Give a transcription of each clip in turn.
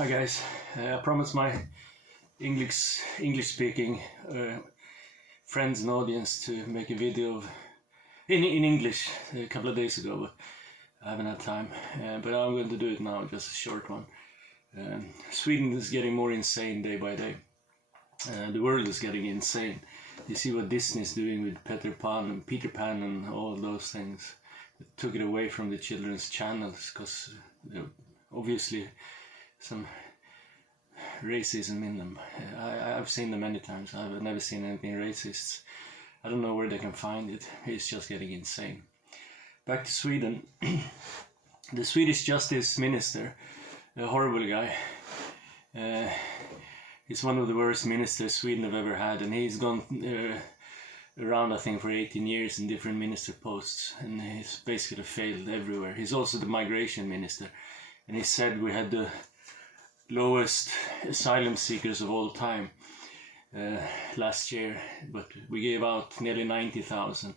Hi guys, I promised my English speaking friends and audience to make a video in English a couple of days ago, but I haven't had time. But I'm going to do it now, just a short one. Sweden is getting more insane day by day. The world is getting insane. You see what Disney is doing with Peter Pan and all those things. They took it away from the children's channels because obviously some racism in them. I've seen them many times. I've never seen anything racist. I don't know where they can find it. It's just getting insane. Back to Sweden. The Swedish Justice Minister, a horrible guy. He's one of the worst ministers Sweden have ever had, and he's gone around, I think, for 18 years in different minister posts, and he's basically failed everywhere. He's also the migration minister, and he said we had the lowest asylum seekers of all time last year, but we gave out nearly 90,000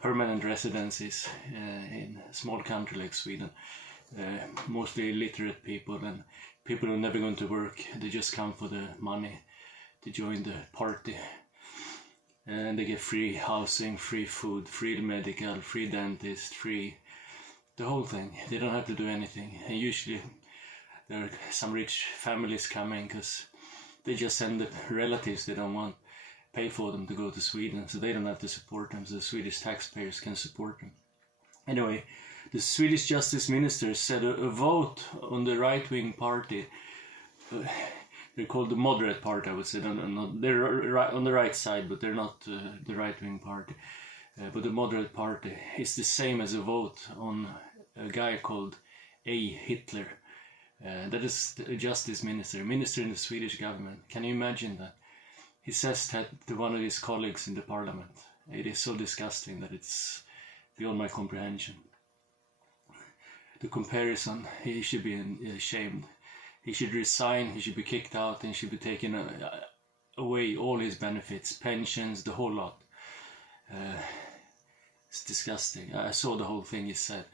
permanent residencies in a small country like Sweden. Mostly illiterate people and people who are never going to work. They just come for the money to join the party, and they get free housing, free food, free medical, free dentist, free the whole thing. They don't have to do anything, and usually there are some rich families coming because they just send the relatives they don't want, pay for them to go to Sweden, so they don't have to support them, so the Swedish taxpayers can support them. Anyway, the Swedish Justice Minister said a vote on the right-wing party, they're called the moderate party, I would say, they're on the right side, but they're not the right-wing party, but the moderate party is the same as a vote on a guy called A. Hitler. That is a justice minister in the Swedish government. Can you imagine that? He says that to one of his colleagues in the parliament. It is so disgusting that it's beyond my comprehension. The comparison, he should be ashamed. He should resign, he should be kicked out, and he should be taken away all his benefits, pensions, the whole lot. It's disgusting. I saw the whole thing he said.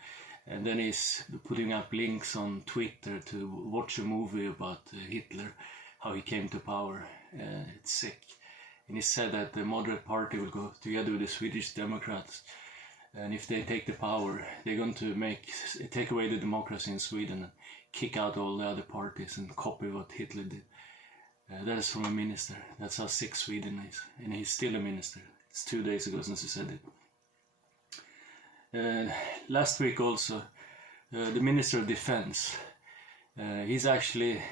And then he's putting up links on Twitter to watch a movie about Hitler, how he came to power. It's sick. And he said that the moderate party will go together with the Swedish Democrats. And if they take the power, they're going to take away the democracy in Sweden and kick out all the other parties and copy what Hitler did. That is from a minister. That's how sick Sweden is. And he's still a minister. It's 2 days ago since he said it. Last week also, the Minister of Defense, he's actually,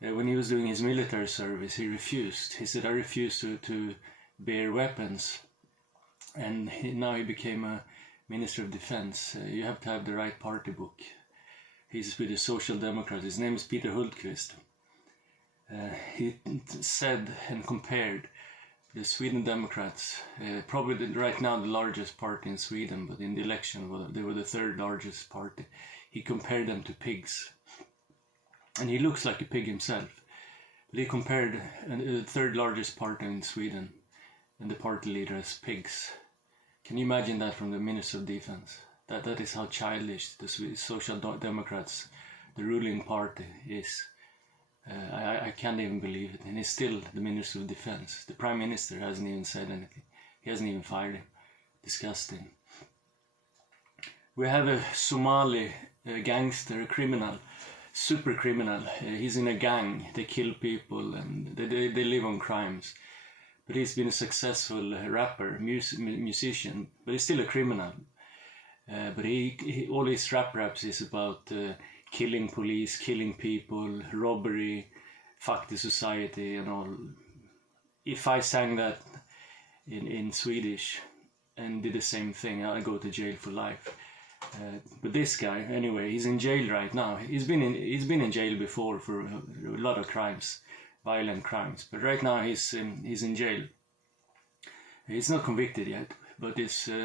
when he was doing his military service, he refused. He said, I refuse to bear weapons. And now he became a Minister of Defense. You have to have the right party book. He's with the Social Democrats. His name is Peter Hultqvist. He said and compared the Sweden Democrats, probably right now the largest party in Sweden, but in the election they were the third largest party. He compared them to pigs. And he looks like a pig himself. But he compared the third largest party in Sweden and the party leader as pigs. Can you imagine that from the Minister of Defense? That is how childish the Social Democrats, the ruling party, is. I can't even believe it, and he's still the Minister of Defense. The Prime Minister hasn't even said anything. He hasn't even fired him. Disgusting. We have a Somali gangster, a criminal, super criminal. He's in a gang. They kill people and they live on crimes. But he's been a successful rapper, musician, but he's still a criminal. But he all his raps is about killing police, killing people, robbery, fuck the society and all. If I sang that in Swedish and did the same thing, I'd go to jail for life. But this guy, anyway, he's in jail right now. He's been in jail before for a lot of crimes, violent crimes. But right now he's in jail. He's not convicted yet, but it's I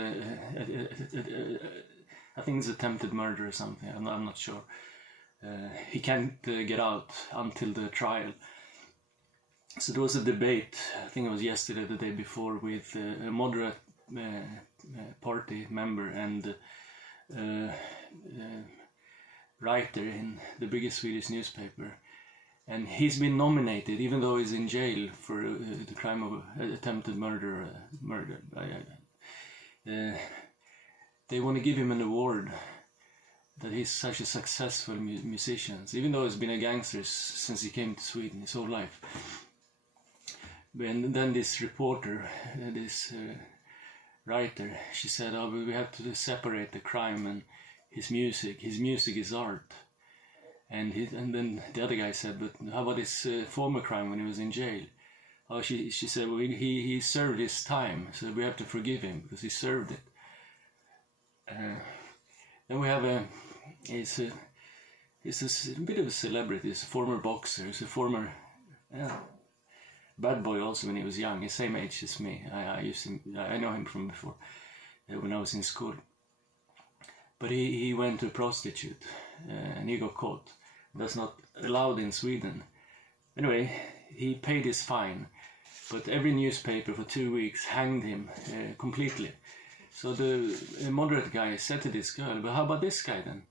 think it's attempted murder or something. I'm not sure. He can't get out until the trial. So there was a debate, I think it was yesterday, the day before, with a moderate party member and writer in the biggest Swedish newspaper. and he's been nominated even though he's in jail for the crime of attempted murder. They want to give him an award that he's such a successful musician, even though he's been a gangster since he came to Sweden his whole life. And then this reporter, this writer, she said, "Oh, we have to separate the crime and his music. His music is art." And then the other guy said, "But how about his former crime when he was in jail?" Oh, she said, "Well, he served his time, so we have to forgive him because he served it." Then we have he's a bit of a celebrity. He's a former boxer. He's a former bad boy also when he was young. He's the same age as me. I know him from before when I was in school. But he went to a prostitute and he got caught. That's not allowed in Sweden. Anyway, he paid his fine, but every newspaper for 2 weeks hanged him completely. So the moderate guy said to this girl, "But how about this guy then?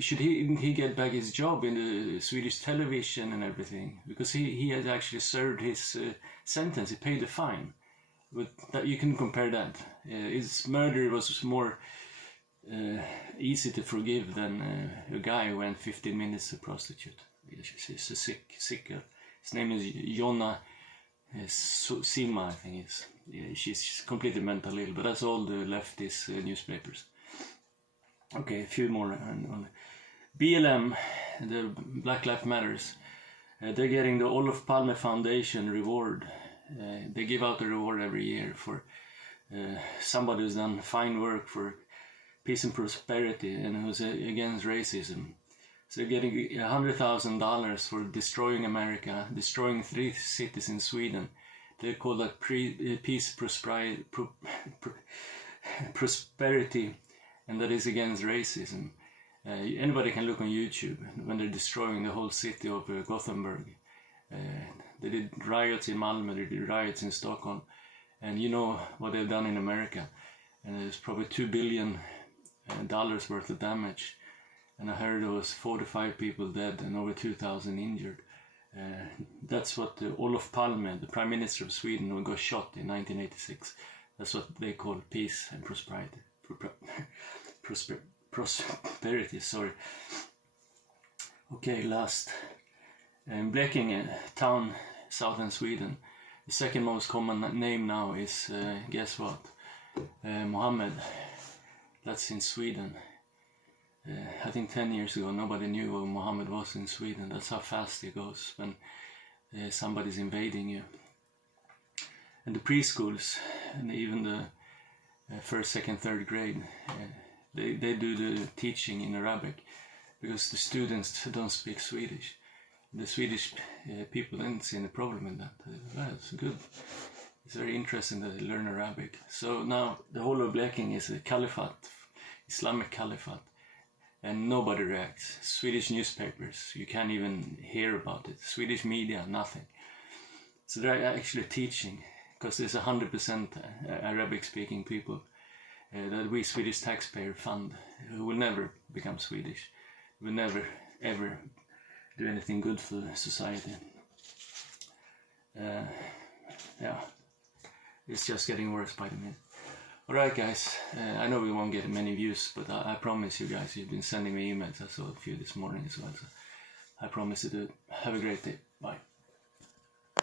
Should he get back his job in the Swedish television and everything? Because he had actually served his sentence. He paid the fine. But that, you can compare that. His murder was more easy to forgive than a guy who went 15 minutes to a prostitute. She's a sick girl. His name is Jonna Sima, I think it is. Yeah, she's completely mentally ill, but that's all the leftist newspapers. Okay, a few more on BLM, the Black Lives Matters. They're getting the Olof Palme Foundation reward. They give out a reward every year for somebody who's done fine work for peace and prosperity and who's against racism. So they're getting $100,000 for destroying America, destroying 3 cities in Sweden. They call that peace, prosperity, and that is against racism. Anybody can look on YouTube when they're destroying the whole city of Gothenburg. They did riots in Malmö, they did riots in Stockholm, and you know what they've done in America. And there's probably $2 billion worth of damage. And I heard there was 45 people dead and over 2,000 injured. That's what Olof Palme, the Prime Minister of Sweden, who got shot in 1986. That's what they call peace and prosperity. Prosperity, sorry. Okay, last. In Blekinge, town, southern Sweden, the second most common name now is, guess what? Mohammed. That's in Sweden. I think 10 years ago nobody knew who Mohammed was in Sweden. That's how fast it goes when somebody's invading you. And the preschools, and even the first, second, third grade, they do the teaching in Arabic because the students don't speak Swedish. The Swedish people didn't see any problem in that. That's good. It's very interesting that they learn Arabic. So now the whole of Blekinge is a caliphate, Islamic caliphate. And nobody reacts. Swedish newspapers, you can't even hear about it. Swedish media, nothing. So they're actually teaching, because there's 100% Arabic-speaking people that we Swedish taxpayer fund, who will never become Swedish, will never, ever do anything good for society. Yeah, it's just getting worse by the minute. Alright guys, I know we won't get many views, but I promise you guys, you've been sending me emails. I saw a few this morning as well, so I promise to do it. Have a great day. Bye.